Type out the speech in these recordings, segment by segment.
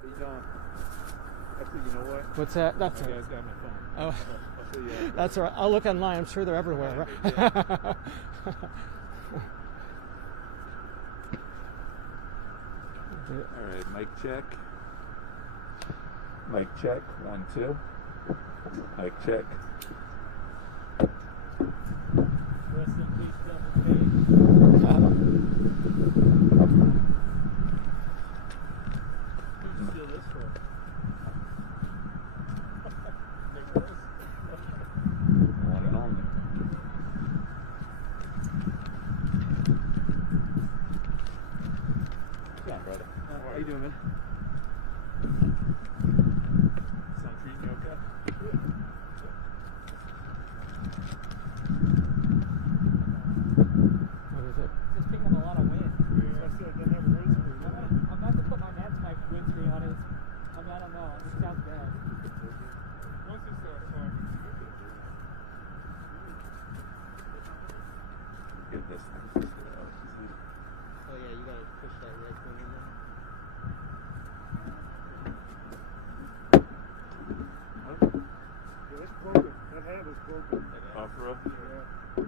How you doing? Actually, you know what? What's that? That's Okay, all I right. got my phone. Oh. I'll see you. That's all right. I'll look online. I'm sure they're everywhere. Right? Yeah. All right, mic check. Mic check. 1, 2. Mic check. Rest in peace, Double P. Who'd you steal this from? One and only. Yeah, brother. How you doing, man? Son treating you okay? What is it? Just picking up a lot of wind. I said they have a race for you. I'm about to put my dad's mic wind screen on it. I mean, I don't know. It sounds bad. Once it starts talking, get this thing. Oh yeah, you gotta push that red thing in there. Yeah, it's broken. That handle's broken. Oh, for real? Yeah.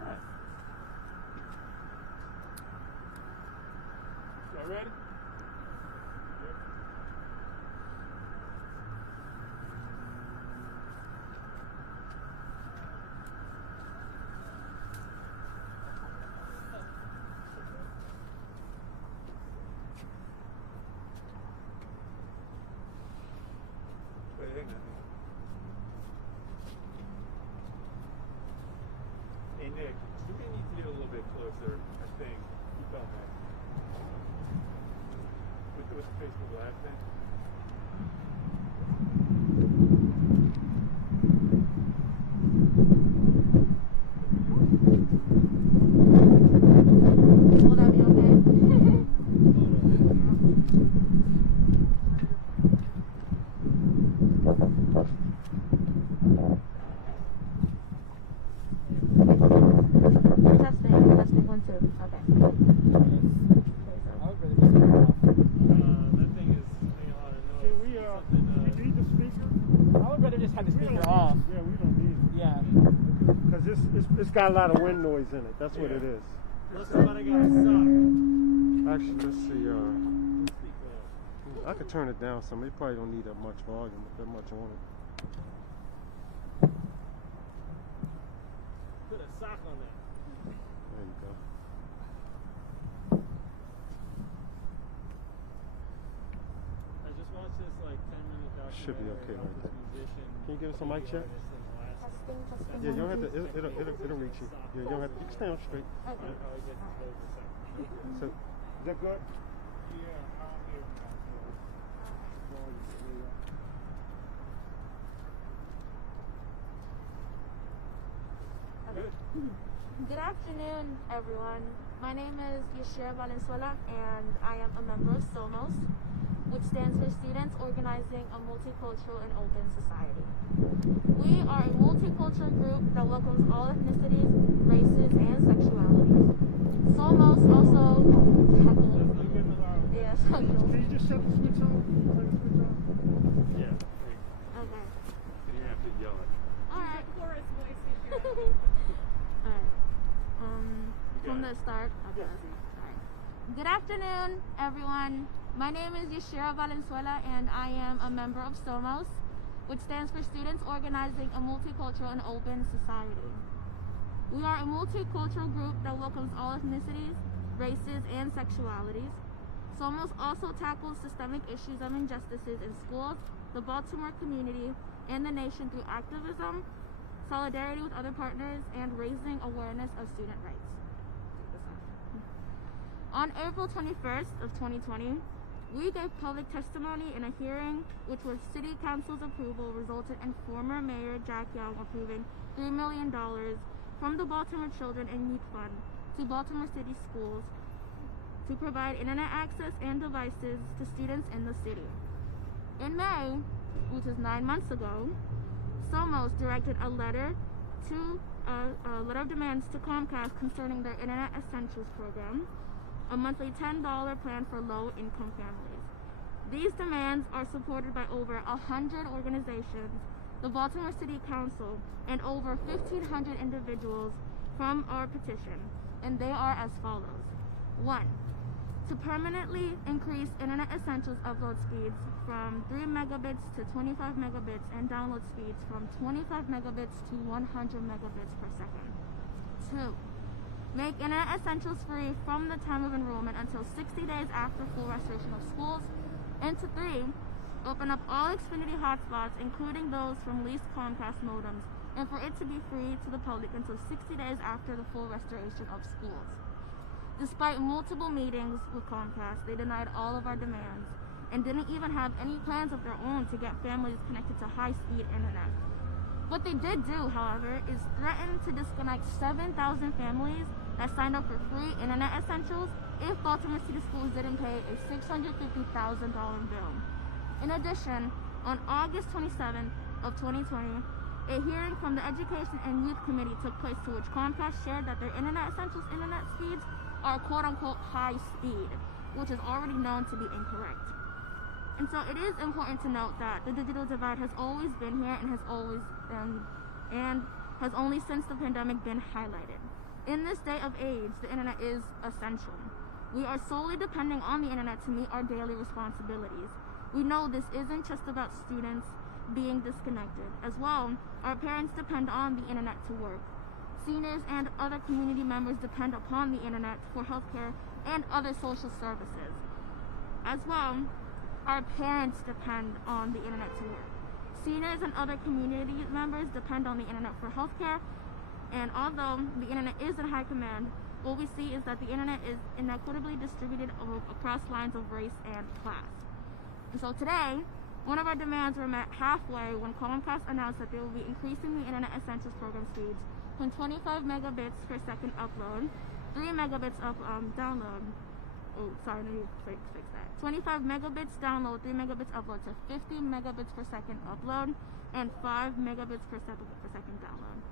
Alright. Y'all ready? Wait, hang on. Hey Nick, we may need to get a little bit closer, I think. You felt that. With the Facebook Live thing? Will that be okay? Testing 1, 2. Okay. I would rather just turn it off. That thing is making a lot of noise. See, we need the speaker. I would rather just have the We don't speaker off. need it. Yeah, we don't need it. Yeah. Because it's got a lot of wind noise in it. That's what it is. Plus somebody got suck. Actually, let's see. I could turn it down some. You probably don't need that much volume, that much on it. Put a sock on that. There you go. I just watched this like 10-minute documentary. Should be okay about like this that. musician. Can you give us a mic check? Testing. Yeah, you don't have to. It'll reach you. Yeah, you don't have to. You can stand up straight. Okay. So, is that good? Good afternoon, everyone. My name is Yashira Valenzuela, and I am a member of SOMOS, which stands for Students Organizing a Multicultural and Open Society. We are a multicultural group that welcomes all ethnicities, races, and sexualities. SOMOS also tackles... Yes. Can you just shut the switch on? Turn the switch on? Yeah. Okay. You have to yell it. Alright. Chorus voice issue. Alright. From got the it. start? Okay. Alright. Good afternoon, everyone. My name is Yashira Valenzuela, and I am a member of SOMOS, which stands for Students Organizing a Multicultural and Open Society. We are a multicultural group that welcomes all ethnicities, races, and sexualities. SOMOS also tackles systemic issues of injustices in schools, the Baltimore community, and the nation through activism, solidarity with other partners, and raising awareness of student rights. On April 21st of 2020, we gave public testimony in a hearing which was City Council's approval resulted in former Mayor Jack Young approving $3 million from the Baltimore Children and Youth Fund to Baltimore City schools to provide internet access and devices to students in the city. In May, which is 9 months ago, SOMOS directed a letter of demands to Comcast concerning their Internet Essentials program, a monthly $10 plan for low-income families. These demands are supported by over 100 organizations, the Baltimore City Council, and over 1,500 individuals from our petition, and they are as follows. 1. To permanently increase Internet Essentials upload speeds from 3 megabits to 25 megabits and download speeds from 25 megabits to 100 megabits per second. 2. Make Internet Essentials free from the time of enrollment until 60 days after full restoration of schools. And to 3, open up all Xfinity hotspots, including those from leased Comcast modems, and for it to be free to the public until 60 days after the full restoration of schools. Despite multiple meetings with Comcast, they denied all of our demands and didn't even have any plans of their own to get families connected to high-speed internet. What they did do, however, is threaten to disconnect 7,000 families that signed up for free Internet Essentials if Baltimore City Schools didn't pay a $650,000 bill. In addition, on August 27th of 2020, a hearing from the Education and Youth Committee took place, to which Comcast shared that their Internet Essentials internet speeds are quote-unquote high speed, which is already known to be incorrect. And so it is important to note that the digital divide has always been here and has only since the pandemic been highlighted. In this day of age, the internet is essential. We are solely depending on the internet to meet our daily responsibilities. We know this isn't just about students being disconnected. As well, our parents depend on the internet to work. Seniors and other community members depend upon the internet for healthcare and other social services. As well, our parents depend on the internet to work. Seniors and other community members depend on the internet for healthcare, and although the internet is in high command, what we see is that the internet is inequitably distributed across lines of race and class. And so today, one of our demands were met halfway when Comcast announced that they will be increasing the Internet Essentials program speeds from 25 megabits per second upload, 3 megabits up download. Oh, sorry, let me fix that. 25 megabits download, 3 megabits upload to 50 megabits per second upload, and 5 megabits per second download.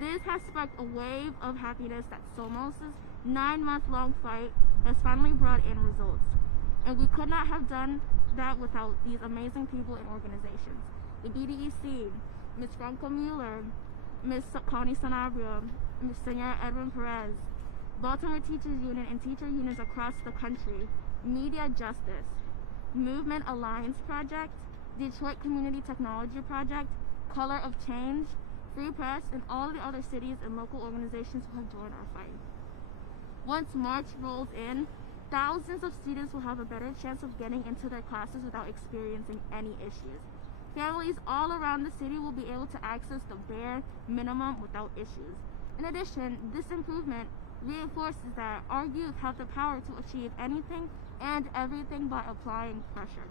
This has sparked a wave of happiness that Somos' 9-month-long fight has finally brought in results. And we could not have done that without these amazing people and organizations. The BDEC, Ms. Franco Mueller, Ms. Connie Sanabria, Ms. Senora Edwin Perez, Baltimore Teachers Union and teacher unions across the country, Media Justice, Movement Alliance Project, Detroit Community Technology Project, Color of Change, Free Press, and all the other cities and local organizations who have joined our fight. Once March rolls in, thousands of students will have a better chance of getting into their classes without experiencing any issues. Families all around the city will be able to access the bare minimum without issues. In addition, this improvement reinforces that our youth have the power to achieve anything and everything by applying pressure.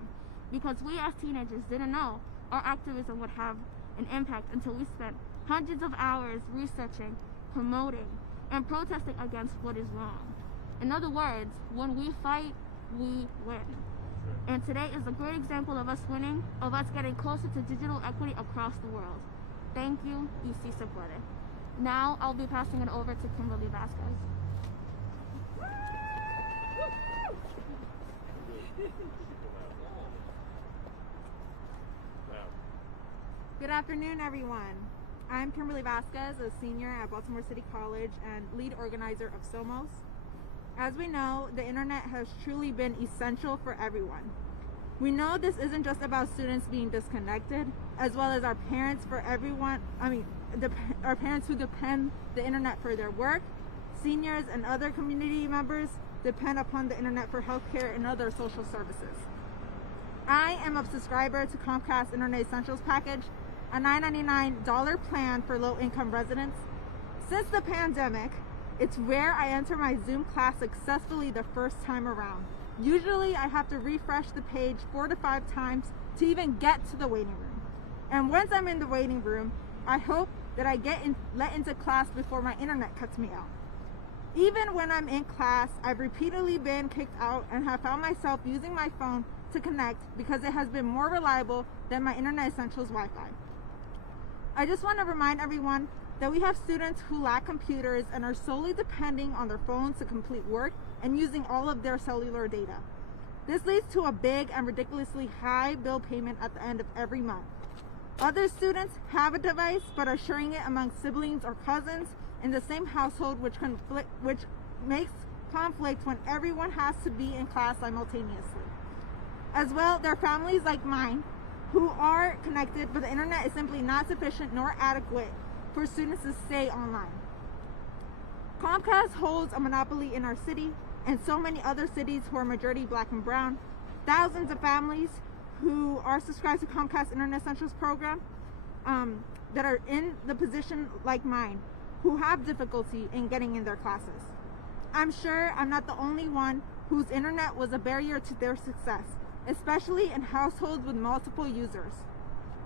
Because we as teenagers didn't know our activism would have an impact until we spent hundreds of hours researching, promoting, and protesting against what is wrong. In other words, when we fight, we win. And today is a great example of us winning, of us getting closer to digital equity across the world. Thank you, y si se puede. Now I'll be passing it over to Kimberly Vasquez. Good afternoon, everyone. I'm Kimberly Vasquez, a senior at Baltimore City College and lead organizer of Somos. As we know, the internet has truly been essential for everyone. We know this isn't just about students being disconnected, as well as our parents our parents who depend the internet for their work, seniors and other community members depend upon the internet for healthcare and other social services. I am a subscriber to Comcast Internet Essentials package, a $9.99 plan for low-income residents. Since the pandemic, it's rare I enter my Zoom class successfully the first time around. Usually I have to refresh the page 4 to 5 times to even get to the waiting room. And once I'm in the waiting room, I hope that I get let into class before my internet cuts me out. Even when I'm in class, I've repeatedly been kicked out and have found myself using my phone to connect because it has been more reliable than my Internet Essentials Wi-Fi. I just want to remind everyone that we have students who lack computers and are solely depending on their phones to complete work and using all of their cellular data. This leads to a big and ridiculously high bill payment at the end of every month. Other students have a device but are sharing it among siblings or cousins in the same household, which makes conflict when everyone has to be in class simultaneously. As well, there are families like mine who are connected, but the internet is simply not sufficient nor adequate for students to stay online. Comcast holds a monopoly in our city and so many other cities who are majority black and brown. Thousands of families who are subscribed to Comcast Internet Essentials program that are in the position like mine, who have difficulty in getting in their classes. I'm sure I'm not the only one whose internet was a barrier to their success, especially in households with multiple users.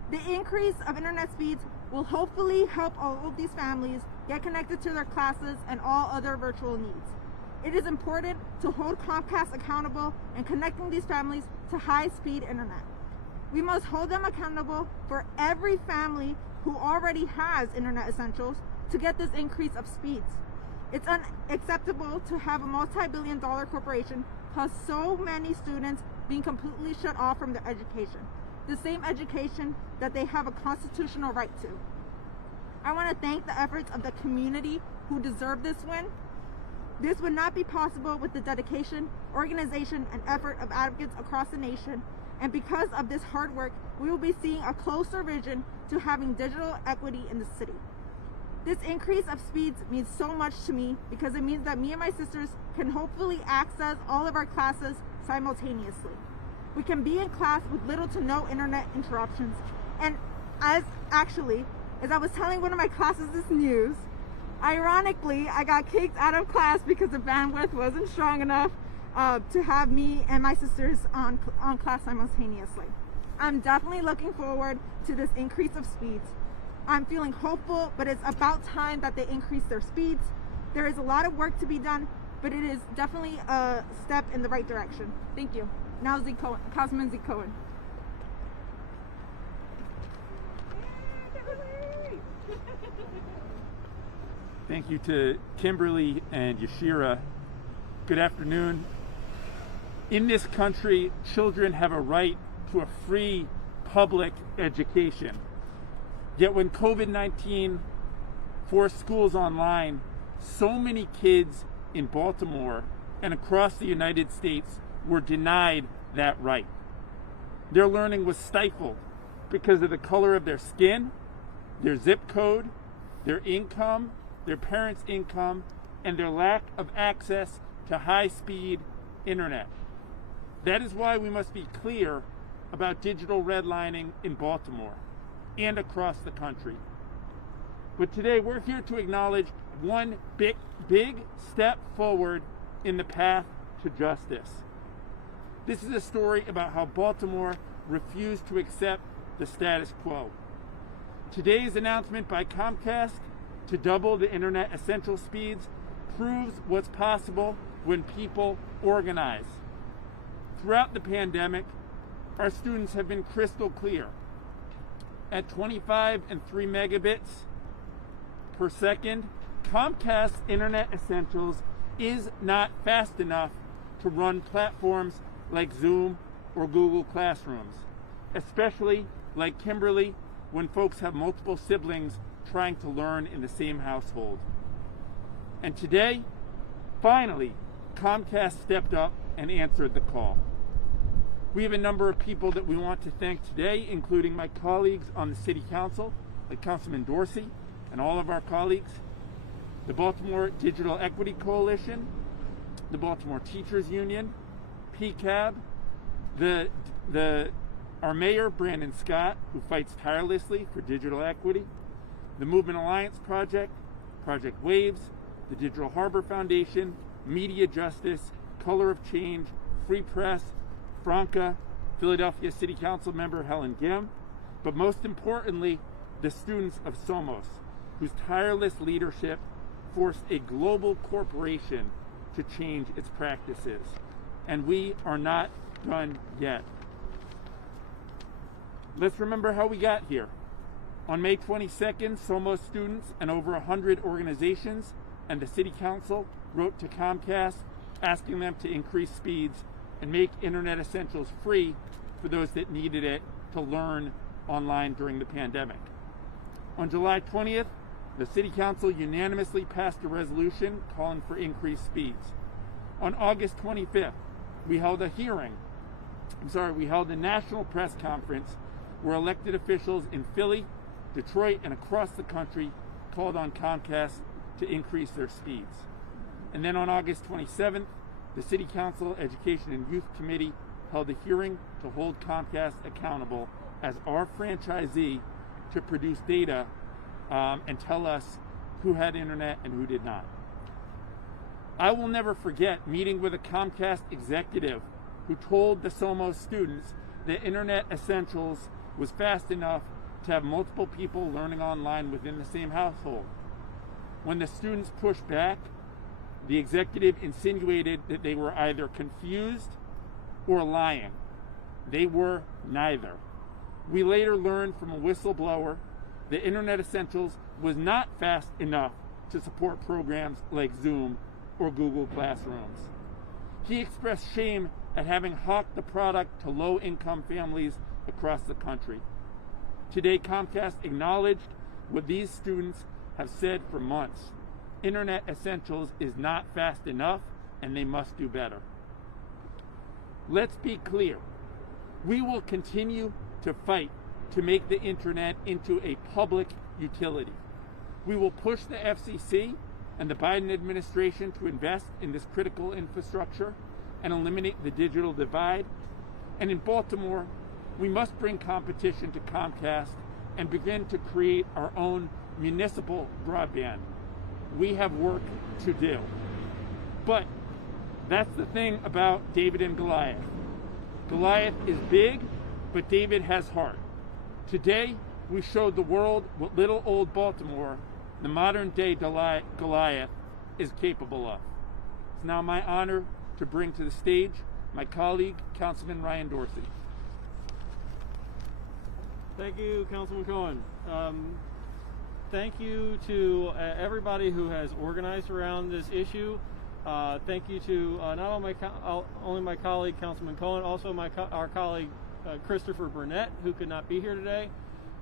The increase of internet speeds will hopefully help all of these families get connected to their classes and all other virtual needs. It is important to hold Comcast accountable in connecting these families to high-speed internet. We must hold them accountable for every family who already has internet essentials to get this increase of speeds. It's unacceptable to have a multi-billion-dollar corporation cause so many students being completely shut off from their education, the same education that they have a constitutional right to. I want to thank the efforts of the community who deserve this win. This would not be possible with the dedication, organization, and effort of advocates across the nation, and because of this hard work, we will be seeing a closer vision to having digital equity in the city. This increase of speeds means so much to me because it means that me and my sisters can hopefully access all of our classes simultaneously. We can be in class with little to no internet interruptions. And as I was telling one of my classes this news, ironically, I got kicked out of class because the bandwidth wasn't strong enough to have me and my sisters on class simultaneously. I'm definitely looking forward to this increase of speeds. I'm feeling hopeful, but it's about time that they increase their speeds. There is a lot of work to be done, but it is definitely a step in the right direction. Thank you. Now Councilman Z. Cohen. Thank you to Kimberly and Yashira. Good afternoon. In this country, children have a right to a free public education. Yet when COVID-19 forced schools online, so many kids in Baltimore and across the United States were denied that right. Their learning was stifled because of the color of their skin, their zip code, their income, their parents' income, and their lack of access to high-speed internet. That is why we must be clear about digital redlining in Baltimore and across the country. But today we're here to acknowledge one big step forward in the path to justice. This is a story about how Baltimore refused to accept the status quo. Today's announcement by Comcast to double the internet essential speeds proves what's possible when people organize. Throughout the pandemic, our students have been crystal clear. At 25 and 3 megabits per second, Comcast Internet Essentials is not fast enough to run platforms like Zoom or Google Classrooms, especially like Kimberly when folks have multiple siblings trying to learn in the same household. And today, finally, Comcast stepped up and answered the call. We have a number of people that we want to thank today, including my colleagues on the City Council, like Councilman Dorsey, and all of our colleagues, the Baltimore Digital Equity Coalition, the Baltimore Teachers Union, PCAB, our mayor, Brandon Scott, who fights tirelessly for digital equity, the Movement Alliance Project, Project Waves, the Digital Harbor Foundation, Media Justice, Color of Change, Free Press, Franca, Philadelphia City Council member Helen Gim, but most importantly, the students of Somos, whose tireless leadership forced a global corporation to change its practices. And we are not done yet. Let's remember how we got here. On May 22nd, Somos students and over 100 organizations and the City Council wrote to Comcast asking them to increase speeds and make Internet Essentials free for those that needed it to learn online during the pandemic. On July 20th, the City Council unanimously passed a resolution calling for increased speeds. On August 25th, we held a national press conference where elected officials in Philly, Detroit, and across the country called on Comcast to increase their speeds. And then on August 27th, the City Council Education and Youth Committee held a hearing to hold Comcast accountable as our franchisee to produce data and tell us who had internet and who did not. I will never forget meeting with a Comcast executive who told the Somos students that Internet Essentials was fast enough to have multiple people learning online within the same household. When the students pushed back, the executive insinuated that they were either confused or lying. They were neither. We later learned from a whistleblower that Internet Essentials was not fast enough to support programs like Zoom or Google Classrooms. He expressed shame at having hawked the product to low-income families across the country. Today, Comcast acknowledged what these students have said for months. Internet Essentials is not fast enough, and they must do better. Let's be clear. We will continue to fight to make the internet into a public utility. We will push the FCC and the Biden administration to invest in this critical infrastructure and eliminate the digital divide. And in Baltimore, we must bring competition to Comcast and begin to create our own municipal broadband. We have work to do. But that's the thing about David and Goliath. Goliath is big, but David has heart. Today, we showed the world what little old Baltimore, the modern day Goliath, is capable of. It's now my honor to bring to the stage my colleague, Councilman Ryan Dorsey. Thank you, Councilman Cohen. Thank you to everybody who has organized around this issue. Thank you to not only my colleague, Councilman Cohen, also our colleague, Christopher Burnett, who could not be here today,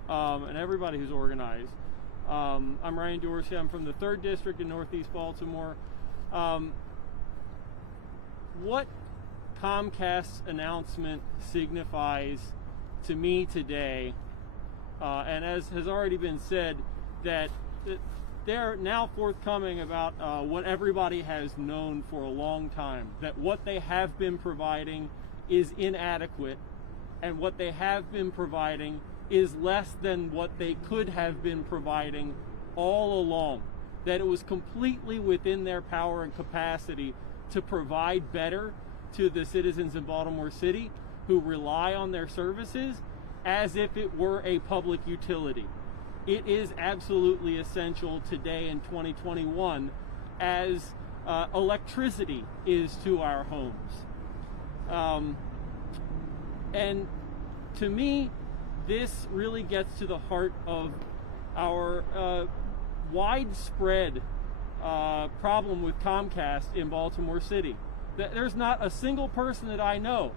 and everybody who's organized. I'm Ryan Dorsey. I'm from the 3rd District in Northeast Baltimore. What Comcast's announcement signifies to me today, and as has already been said, that they're now forthcoming about what everybody has known for a long time, that what they have been providing is inadequate, and what they have been providing is less than what they could have been providing all along, that it was completely within their power and capacity to provide better to the citizens in Baltimore City who rely on their services as if it were a public utility. It is absolutely essential today in 2021 as electricity is to our homes. And to me, this really gets to the heart of our widespread problem with Comcast in Baltimore City. There's not a single person that I know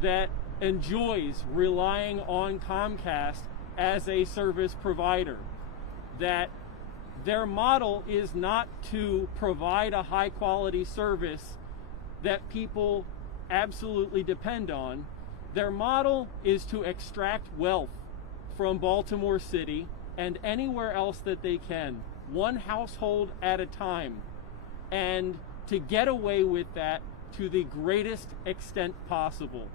that enjoys relying on Comcast as a service provider. That their model is not to provide a high quality service that people absolutely depend on. Their model is to extract wealth from Baltimore City and anywhere else that they can, one household at a time, and to get away with that to the greatest extent possible.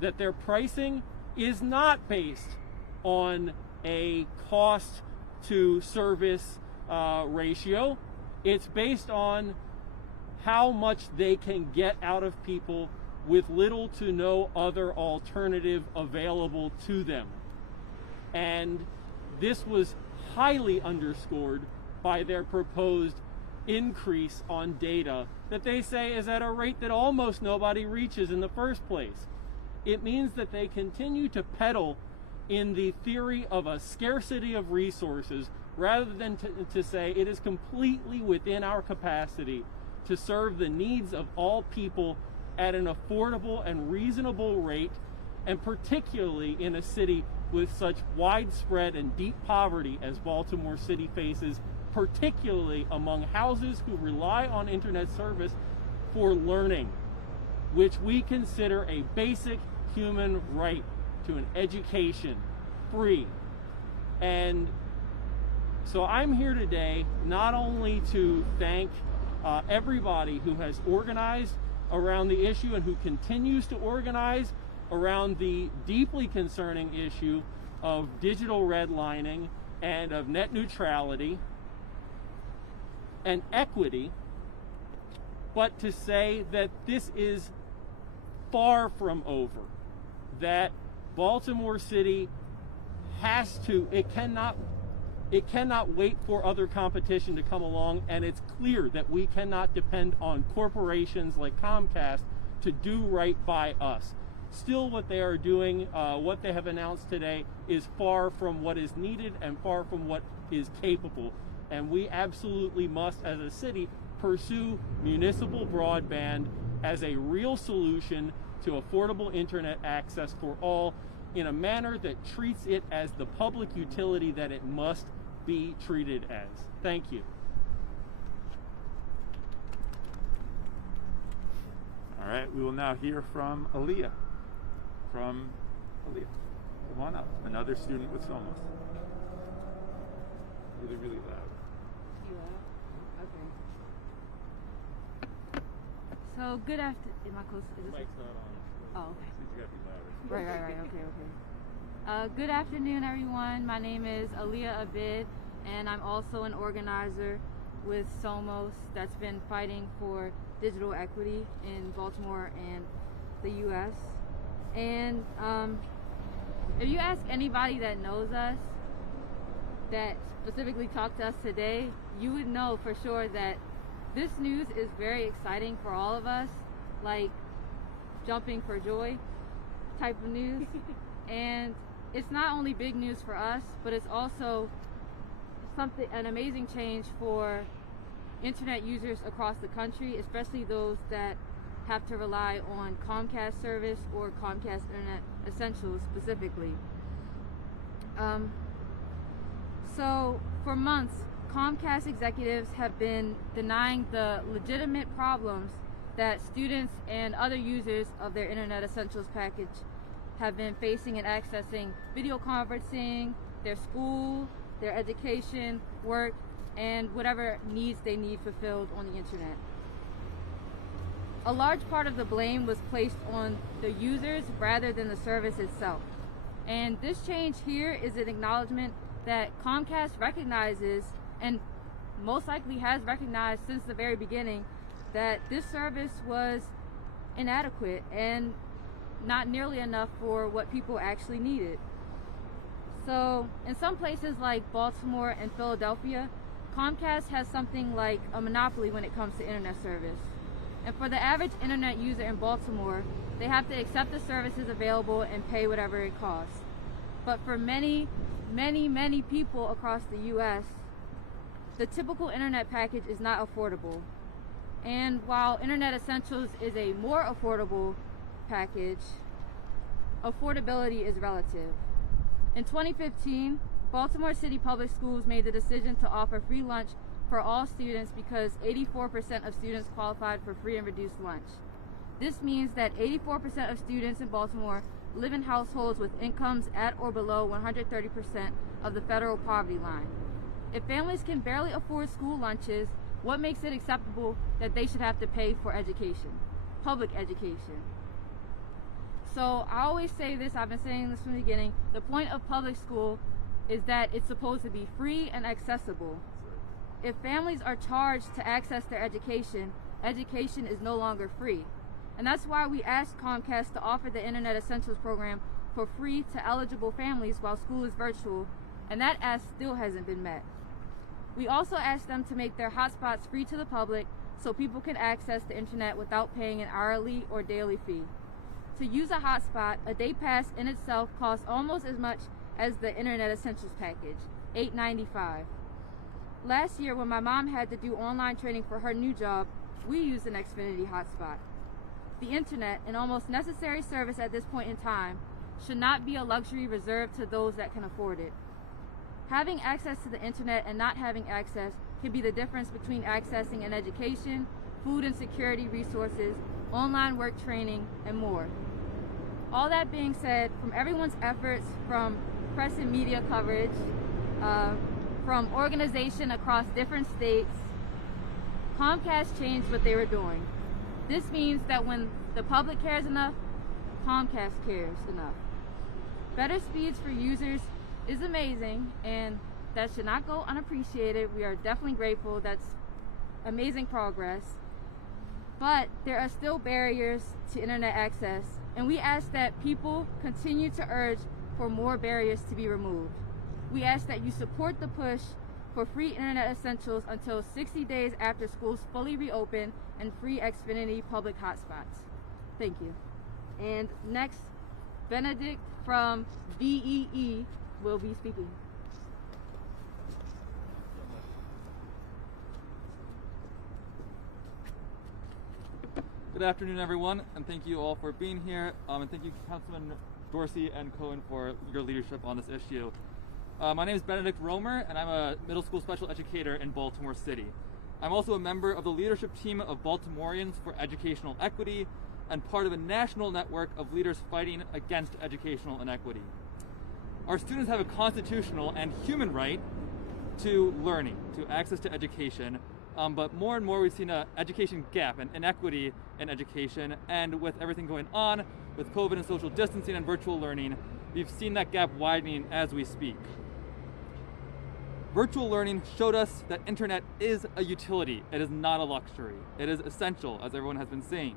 That their pricing is not based on a cost to service ratio. It's based on how much they can get out of people with little to no other alternative available to them. And this was highly underscored by their proposed increase on data that they say is at a rate that almost nobody reaches in the first place. It means that they continue to peddle in the theory of a scarcity of resources rather than to say it is completely within our capacity to serve the needs of all people at an affordable and reasonable rate, and particularly in a city with such widespread and deep poverty as Baltimore City faces, particularly among houses who rely on internet service for learning, which we consider a basic human right to an education, free. And so I'm here today not only to thank everybody who has organized around the issue and who continues to organize around the deeply concerning issue of digital redlining and of net neutrality and equity, but to say that this is far from over, that Baltimore City it cannot wait for other competition to come along, and it's clear that we cannot depend on corporations like Comcast to do right by us. Still, what they are doing, what they have announced today, is far from what is needed and far from what is capable. And we absolutely must, as a city, pursue municipal broadband as a real solution to affordable internet access for all in a manner that treats it as the public utility that it must be treated as. Thank you. All right, we will now hear from Aaliyah. Come on up. Another student with Somos. Really, really loud. Okay. So good afternoon. Am I close? Is this Mic's not on. Oh, okay. You gotta be louder. Right. Okay. Good afternoon, everyone. My name is Aaliyah Abid, and I'm also an organizer with Somos that's been fighting for digital equity in Baltimore and the U.S. And if you ask anybody that knows us, that specifically talked to us today, you would know for sure that this news is very exciting for all of us, like jumping for joy type of news. And it's not only big news for us, but it's also an amazing change for internet users across the country, especially those that have to rely on Comcast service or Comcast Internet Essentials specifically. So for months, Comcast executives have been denying the legitimate problems that students and other users of their Internet Essentials package have been facing in accessing video conferencing, their school, their education, work, and whatever needs they need fulfilled on the internet. A large part of the blame was placed on the users rather than the service itself. And this change here is an acknowledgement that Comcast recognizes, and most likely has recognized since the very beginning, that this service was inadequate and not nearly enough for what people actually needed. So in some places like Baltimore and Philadelphia, Comcast has something like a monopoly when it comes to internet service. And for the average internet user in Baltimore, they have to accept the services available and pay whatever it costs. But for many people across the US, the typical internet package is not affordable. And while Internet Essentials is a more affordable package, affordability is relative. In 2015, Baltimore City Public Schools made the decision to offer free lunch for all students because 84% of students qualified for free and reduced lunch. This means that 84% of students in Baltimore live in households with incomes at or below 130% of the federal poverty line. If families can barely afford school lunches, what makes it acceptable that they should have to pay for education, public education? So I always say this, I've been saying this from the beginning, the point of public school is that it's supposed to be free and accessible. If families are charged to access their education, education is no longer free. And that's why we asked Comcast to offer the Internet Essentials program for free to eligible families while school is virtual, and that ask still hasn't been met. We also asked them to make their hotspots free to the public so people can access the internet without paying an hourly or daily fee. To use a hotspot, a day pass in itself costs almost as much as the Internet Essentials package, $8.95. Last year, when my mom had to do online training for her new job, we use an Xfinity hotspot. The internet, an almost necessary service at this point in time, should not be a luxury reserved to those that can afford it. Having access to the internet and not having access can be the difference between accessing an education, food and security resources, online work training, and more. All that being said, from everyone's efforts, from press and media coverage, from organization across different states, Comcast changed what they were doing. This means that when the public cares enough, Comcast cares enough. Better speeds for users is amazing, and that should not go unappreciated. We are definitely grateful. That's amazing progress. But there are still barriers to internet access, and we ask that people continue to urge for more barriers to be removed. We ask that you support the push for free internet essentials until 60 days after schools fully reopen and free Xfinity public hotspots. Thank you. And next, Benedict from BEE will be speaking. Good afternoon, everyone, and thank you all for being here. And thank you, Councilman Dorsey and Cohen, for your leadership on this issue. My name is Benedict Romer, and I'm a middle school special educator in Baltimore City. I'm also a member of the leadership team of Baltimoreans for Educational Equity and part of a national network of leaders fighting against educational inequity. Our students have a constitutional and human right to learning, to access to education, but more and more we've seen an education gap and inequity in education, and with everything going on, with COVID and social distancing and virtual learning, we've seen that gap widening as we speak. Virtual learning showed us that internet is a utility. It is not a luxury. It is essential, as everyone has been saying.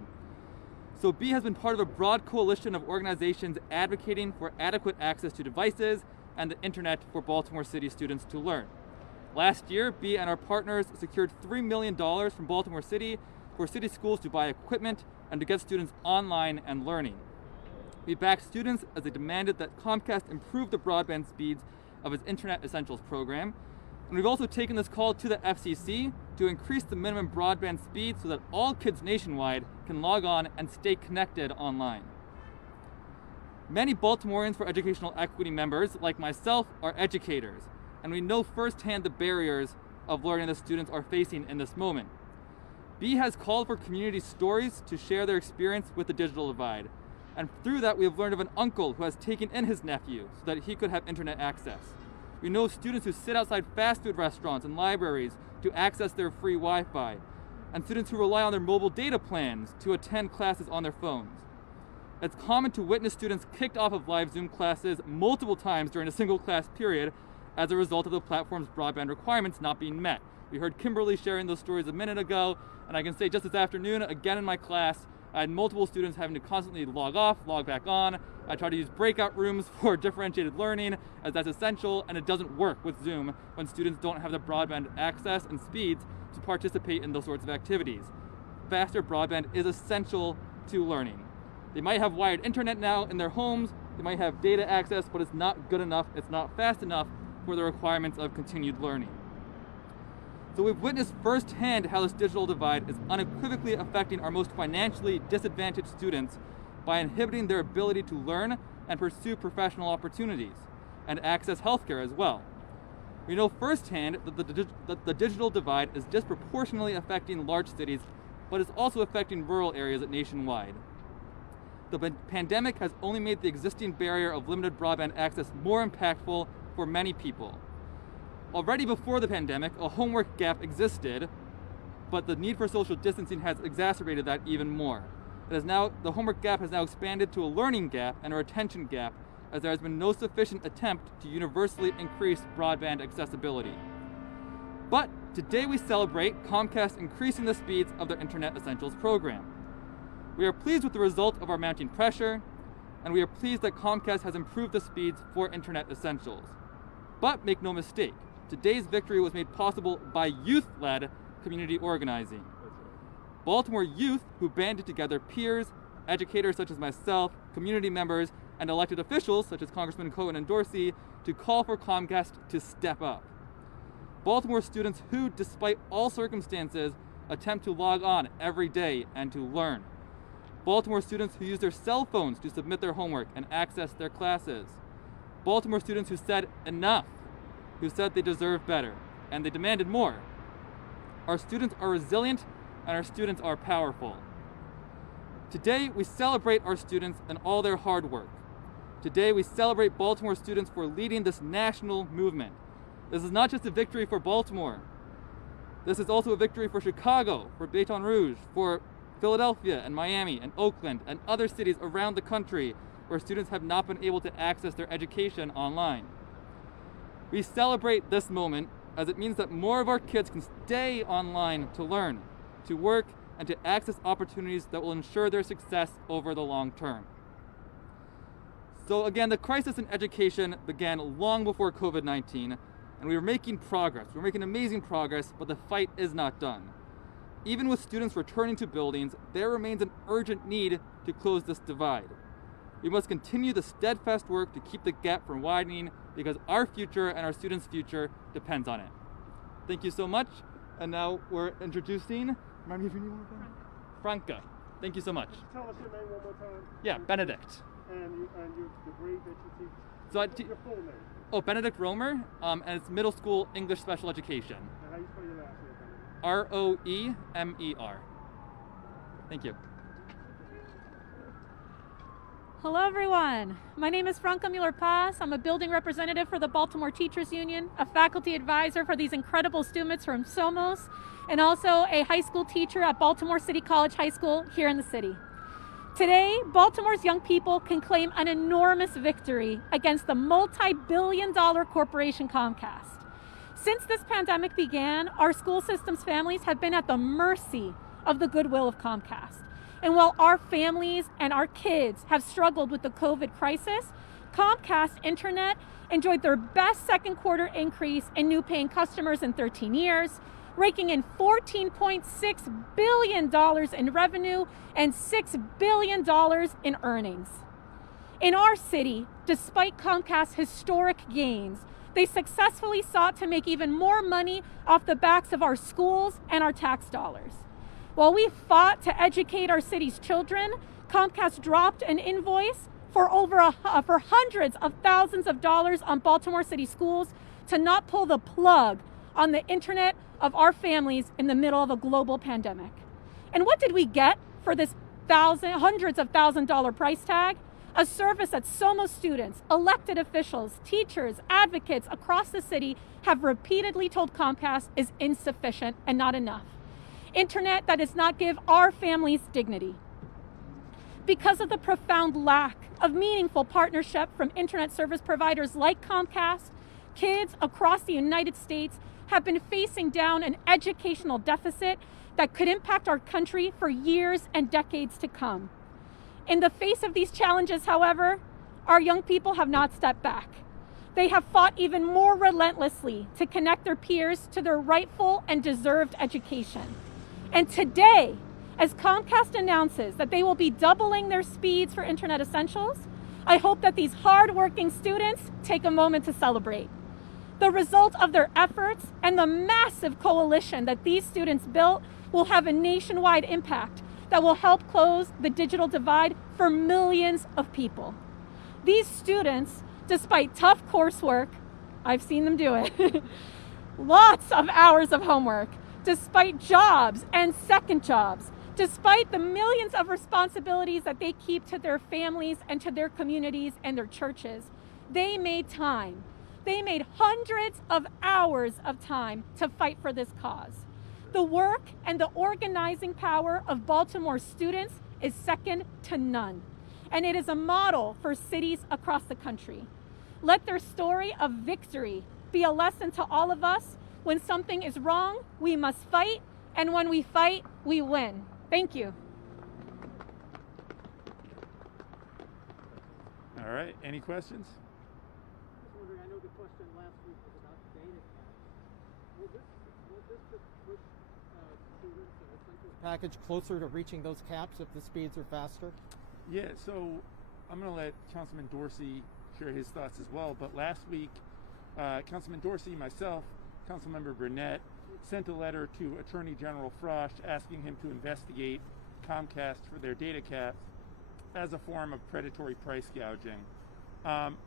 So B has been part of a broad coalition of organizations advocating for adequate access to devices and the internet for Baltimore City students to learn. Last year, B and our partners secured $3 million from Baltimore City for city schools to buy equipment and to get students online and learning. We backed students as they demanded that Comcast improve the broadband speeds of its Internet Essentials program. And we've also taken this call to the FCC to increase the minimum broadband speed so that all kids nationwide can log on and stay connected online. Many Baltimoreans for Educational Equity members, like myself, are educators, and we know firsthand the barriers of learning that students are facing in this moment. B has called for community stories to share their experience with the digital divide. And through that, we have learned of an uncle who has taken in his nephew so that he could have internet access. We know students who sit outside fast food restaurants and libraries to access their free Wi-Fi, and students who rely on their mobile data plans to attend classes on their phones. It's common to witness students kicked off of live Zoom classes multiple times during a single class period as a result of the platform's broadband requirements not being met. We heard Kimberly sharing those stories a minute ago, and I can say just this afternoon, again in my class, I had multiple students having to constantly log off, log back on. I try to use breakout rooms for differentiated learning, as that's essential, and it doesn't work with Zoom when students don't have the broadband access and speeds to participate in those sorts of activities. Faster broadband is essential to learning. They might have wired internet now in their homes, they might have data access, but it's not good enough, it's not fast enough for the requirements of continued learning. So we've witnessed firsthand how this digital divide is unequivocally affecting our most financially disadvantaged students by inhibiting their ability to learn and pursue professional opportunities and access healthcare as well. We know firsthand that the digital divide is disproportionately affecting large cities, but is also affecting rural areas nationwide. The pandemic has only made the existing barrier of limited broadband access more impactful for many people. Already before the pandemic, a homework gap existed, but the need for social distancing has exacerbated that even more. The homework gap has now expanded to a learning gap and a retention gap, as there has been no sufficient attempt to universally increase broadband accessibility. But today we celebrate Comcast increasing the speeds of their Internet Essentials program. We are pleased with the result of our mounting pressure, and we are pleased that Comcast has improved the speeds for Internet Essentials. But make no mistake, today's victory was made possible by youth-led community organizing. Baltimore youth who banded together peers, educators such as myself, community members, and elected officials such as Congressman Cohen and Dorsey to call for Comcast to step up. Baltimore students who, despite all circumstances, attempt to log on every day and to learn. Baltimore students who use their cell phones to submit their homework and access their classes. Baltimore students who said enough, who said they deserve better, and they demanded more. Our students are resilient, and our students are powerful. Today, we celebrate our students and all their hard work. Today, we celebrate Baltimore students for leading this national movement. This is not just a victory for Baltimore. This is also a victory for Chicago, for Baton Rouge, for Philadelphia and Miami and Oakland and other cities around the country where students have not been able to access their education online. We celebrate this moment as it means that more of our kids can stay online to learn, to work, and to access opportunities that will ensure their success over the long term. So again, the crisis in education began long before COVID-19, and we were making progress. We were making amazing progress, but the fight is not done. Even with students returning to buildings, there remains an urgent need to close this divide. We must continue the steadfast work to keep the gap from widening because our future and our students' future depends on it. Thank you so much. And now we're introducing, remind me of your name one more time? Franca. Thank you so much. Tell us your name one more time. Yeah, Benedict. And the grade that you teach. So I Your full name. Oh, Benedict Romer, and it's middle school English special education. And how you spell your last name, Benedict? Roemer. Thank you. Hello everyone, my name is Franca Mueller-Paz. I'm a building representative for the Baltimore Teachers Union, a faculty advisor for these incredible students from Somos, and also a high school teacher at Baltimore City College High School here in the city. Today, Baltimore's young people can claim an enormous victory against the multi-billion-dollar corporation Comcast. Since this pandemic began, our school system's families have been at the mercy of the goodwill of Comcast. And while our families and our kids have struggled with the COVID crisis, Comcast Internet enjoyed their best second quarter increase in new paying customers in 13 years, raking in $14.6 billion in revenue and $6 billion in earnings. In our city, despite Comcast's historic gains, they successfully sought to make even more money off the backs of our schools and our tax dollars. While we fought to educate our city's children, Comcast dropped an invoice for for hundreds of thousands of dollars on Baltimore City schools to not pull the plug on the internet of our families in the middle of a global pandemic. And what did we get for this hundreds of $1,000 price tag? A service that Somos students, elected officials, teachers, advocates across the city have repeatedly told Comcast is insufficient and not enough. Internet that does not give our families dignity. Because of the profound lack of meaningful partnership from internet service providers like Comcast, kids across the United States have been facing down an educational deficit that could impact our country for years and decades to come. In the face of these challenges, however, our young people have not stepped back. They have fought even more relentlessly to connect their peers to their rightful and deserved education. And today, as Comcast announces that they will be doubling their speeds for Internet Essentials, I hope that these hardworking students take a moment to celebrate. The result of their efforts and the massive coalition that these students built will have a nationwide impact that will help close the digital divide for millions of people. These students, despite tough coursework, I've seen them do it, lots of hours of homework, despite jobs and second jobs, despite the millions of responsibilities that they keep to their families and to their communities and their churches, they made time. They made hundreds of hours of time to fight for this cause. The work and the organizing power of Baltimore students is second to none, and it is a model for cities across the country. Let their story of victory be a lesson to all of us. When something is wrong, we must fight, and when we fight, we win. Thank you. All right, any questions? I was wondering, I know the question last week was about data caps. Will this just push students and essentials Package closer to reaching those caps if the speeds are faster? Yeah, so I'm going to let Councilman Dorsey share his thoughts as well. But last week, Councilman Dorsey, myself, Councilmember Burnett sent a letter to Attorney General Frost asking him to investigate Comcast for their data caps as a form of predatory price gouging.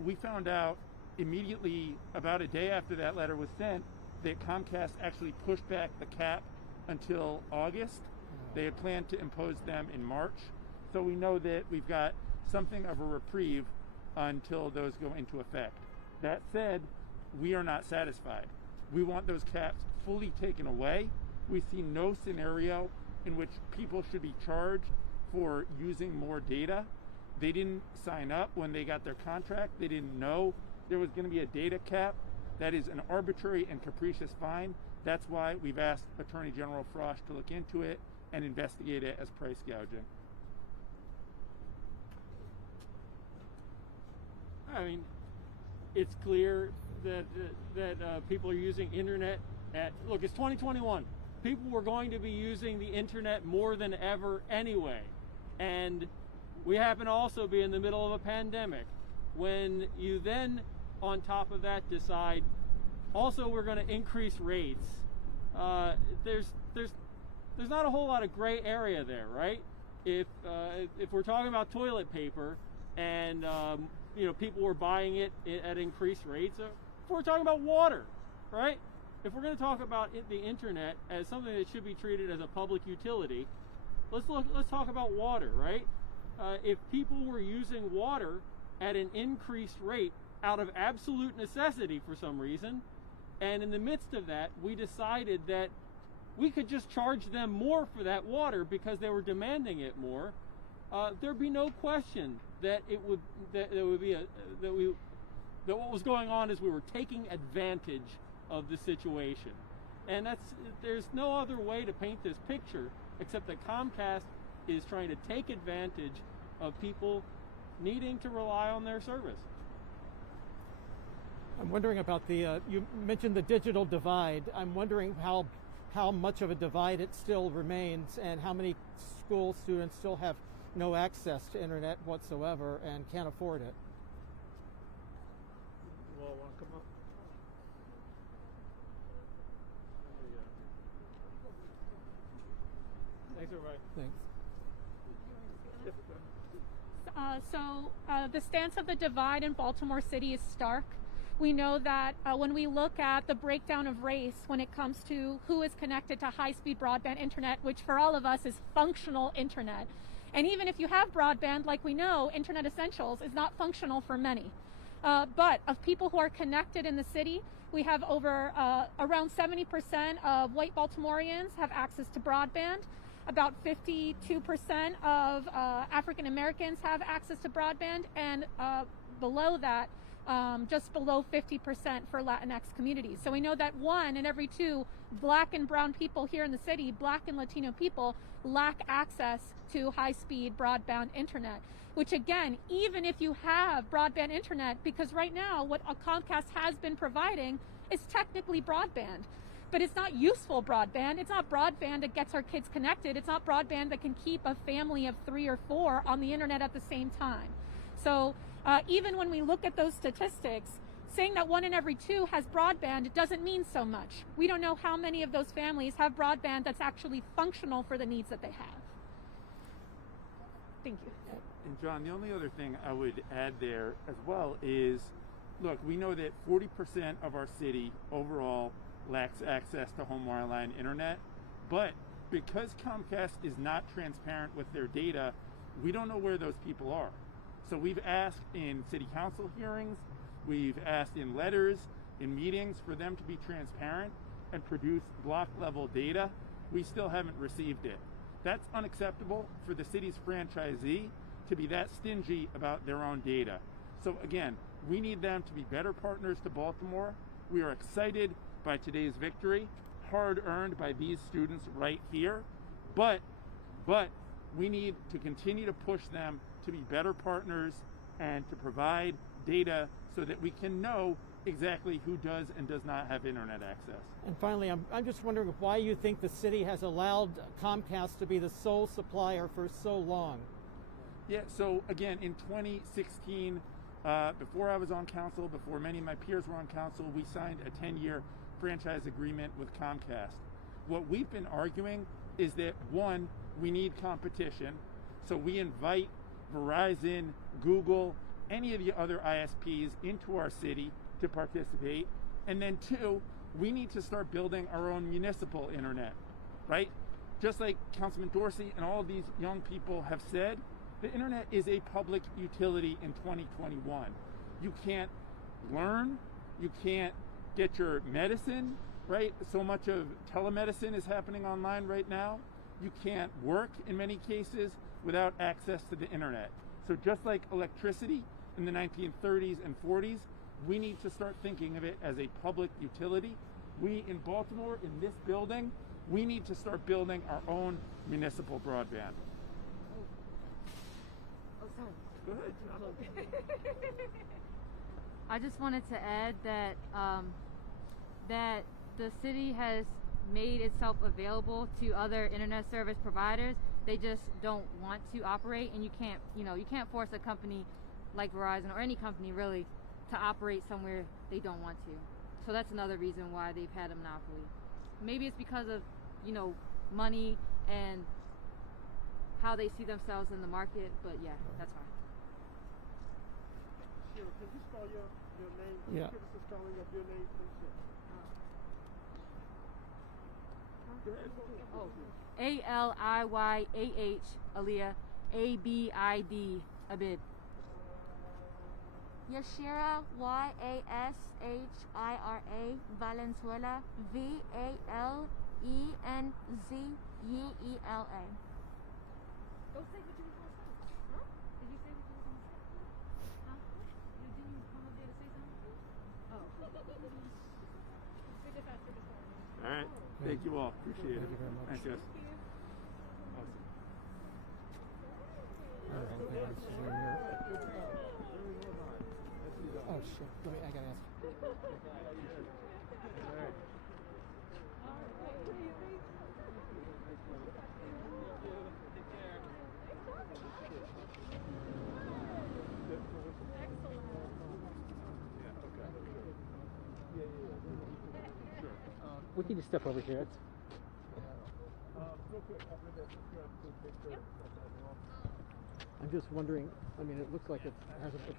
We found out immediately, about a day after that letter was sent, that Comcast actually pushed back the cap until August. They had planned to impose them in March. So we know that we've got something of a reprieve until those go into effect. That said, we are not satisfied. We want those caps fully taken away. We see no scenario in which people should be charged for using more data. They didn't sign up when they got their contract. They didn't know there was going to be a data cap. That is an arbitrary and capricious fine. That's why we've asked Attorney General Frost to look into it and investigate it as price gouging. I mean, it's clear that people are using internet look, it's 2021. People were going to be using the internet more than ever anyway. And we happen to also be in the middle of a pandemic. When you then, on top of that, decide, also we're going to increase rates, there's not a whole lot of gray area there, right? If we're talking about toilet paper and people were buying it at increased rates, if we're talking about water, right? If we're going to talk about the internet as something that should be treated as a public utility, let's talk about water, right? If people were using water at an increased rate out of absolute necessity for some reason, and in the midst of that, we decided that we could just charge them more for that water because they were demanding it more, there'd be no question that what was going on is we were taking advantage of the situation. And there's no other way to paint this picture except that Comcast is trying to take advantage of people needing to rely on their service. I'm wondering about you mentioned the digital divide. I'm wondering how much of a divide it still remains and how many school students still have no access to internet whatsoever and can't afford it. Well, want to come up? Thanks, everybody. Thanks. The stance of the divide in Baltimore City is stark. We know that when we look at the breakdown of race when it comes to who is connected to high-speed broadband internet, which for all of us is functional internet. And even if you have broadband, like we know, Internet Essentials is not functional for many. But of people who are connected in the city, we have over around 70% of white Baltimoreans have access to broadband. About 52% of African Americans have access to broadband, and below that, just below 50% for Latinx communities. So we know that 1 in every 2 Black and brown people here in the city, Black and Latino people, lack access to high-speed broadband internet, which again, even if you have broadband internet, because right now what Comcast has been providing is technically broadband, but it's not useful broadband. It's not broadband that gets our kids connected. It's not broadband that can keep a family of 3 or 4 on the internet at the same time. So even when we look at those statistics, saying that 1 in every 2 has broadband, it doesn't mean so much. We don't know how many of those families have broadband that's actually functional for the needs that they have. Thank you. And John, the only other thing I would add there as well is, look, we know that 40% of our city overall lacks access to home wireline internet, but because Comcast is not transparent with their data, we don't know where those people are. So we've asked in city council hearings, we've asked in letters, in meetings for them to be transparent and produce block level data. We still haven't received it. That's unacceptable for the city's franchisee to be that stingy about their own data. So again, we need them to be better partners to Baltimore. We are excited by today's victory, hard earned by these students right here, but we need to continue to push them to be better partners and to provide data so that we can know exactly who does and does not have internet access. And finally, I'm just wondering why you think the city has allowed Comcast to be the sole supplier for so long. Yeah, so again, in 2016, before I was on council, before many of my peers were on council, we signed a 10-year franchise agreement with Comcast. what we've been arguing is that, one, we need competition. So we invite Verizon, Google, any of the other ISPs into our city to participate. And then two, we need to start building our own municipal internet, right? Just like Councilman Dorsey and all of these young people have said, the internet is a public utility in 2021. You can't learn, you can't get your medicine, right? So much of telemedicine is happening online right now. You can't work in many cases without access to the internet. So just like electricity in the 1930s and 40s, we need to start thinking of it as a public utility. We in Baltimore, in this building, we need to start building our own municipal broadband. Oh, sorry. Go ahead. I just wanted to add that that the city has made itself available to other internet service providers. They just don't want to operate, and you can't force a company like Verizon or any company really to operate somewhere they don't want to. So that's another reason why they've had a monopoly. Maybe it's because of, money and how they see themselves in the market, but yeah, that's fine. Sure, can you spell your name? Yeah. Give us the spelling of your name, please. ALIYAH, Aliyah, ABID, Abid. Yashira, Yashira, Valenzuela, Valenzela. Don't say what you were going to say. Huh? Did you say what you were going to say? Huh? Didn't you come up there to say something? Oh. All right. Thank you all. Appreciate it. Thank you very much. Thanks, guys. Oh shit! Wait, I gotta ask. We can just step over here. I'm just wondering, I mean, it looks like it's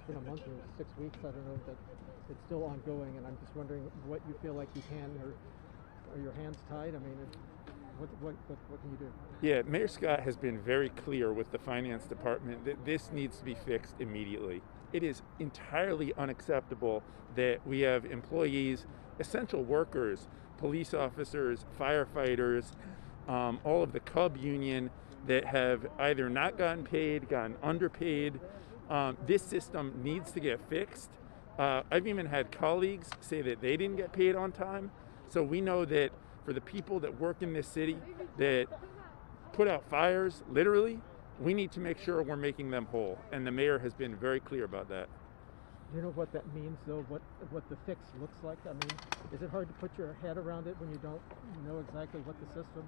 been a month or 6 weeks, I don't know, that it's still ongoing, and I'm just wondering what you feel like you can, or are your hands tied? I mean, what can you do? Yeah, Mayor Scott has been very clear with the finance department that this needs to be fixed immediately. It is entirely unacceptable that we have employees, essential workers, police officers, firefighters, all of the Cub union that have either not gotten paid, gotten underpaid. This system needs to get fixed. I've even had colleagues say that they didn't get paid on time. So we know that for the people that work in this city that put out fires, literally, we need to make sure we're making them whole. And the mayor has been very clear about that. Do you know what that means, though? What the fix looks like? I mean, is it hard to put your head around it when you don't know exactly what the system,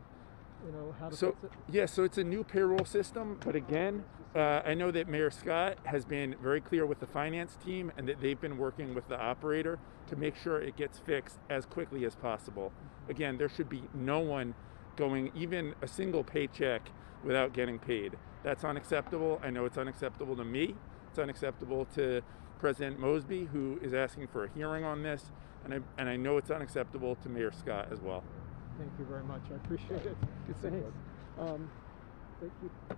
how to fix it? Yeah, so it's a new payroll system, but again, I know that Mayor Scott has been very clear with the finance team and that they've been working with the operator to make sure it gets fixed as quickly as possible. Again, there should be no one going even a single paycheck without getting paid. That's unacceptable. I know it's unacceptable to me. It's unacceptable to President Mosby, who is asking for a hearing on this, and I know it's unacceptable to Mayor Scott as well. Thank you very much. I appreciate it. Thanks.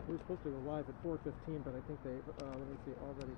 We're supposed to go live at 4:15, but I think they, let me see, already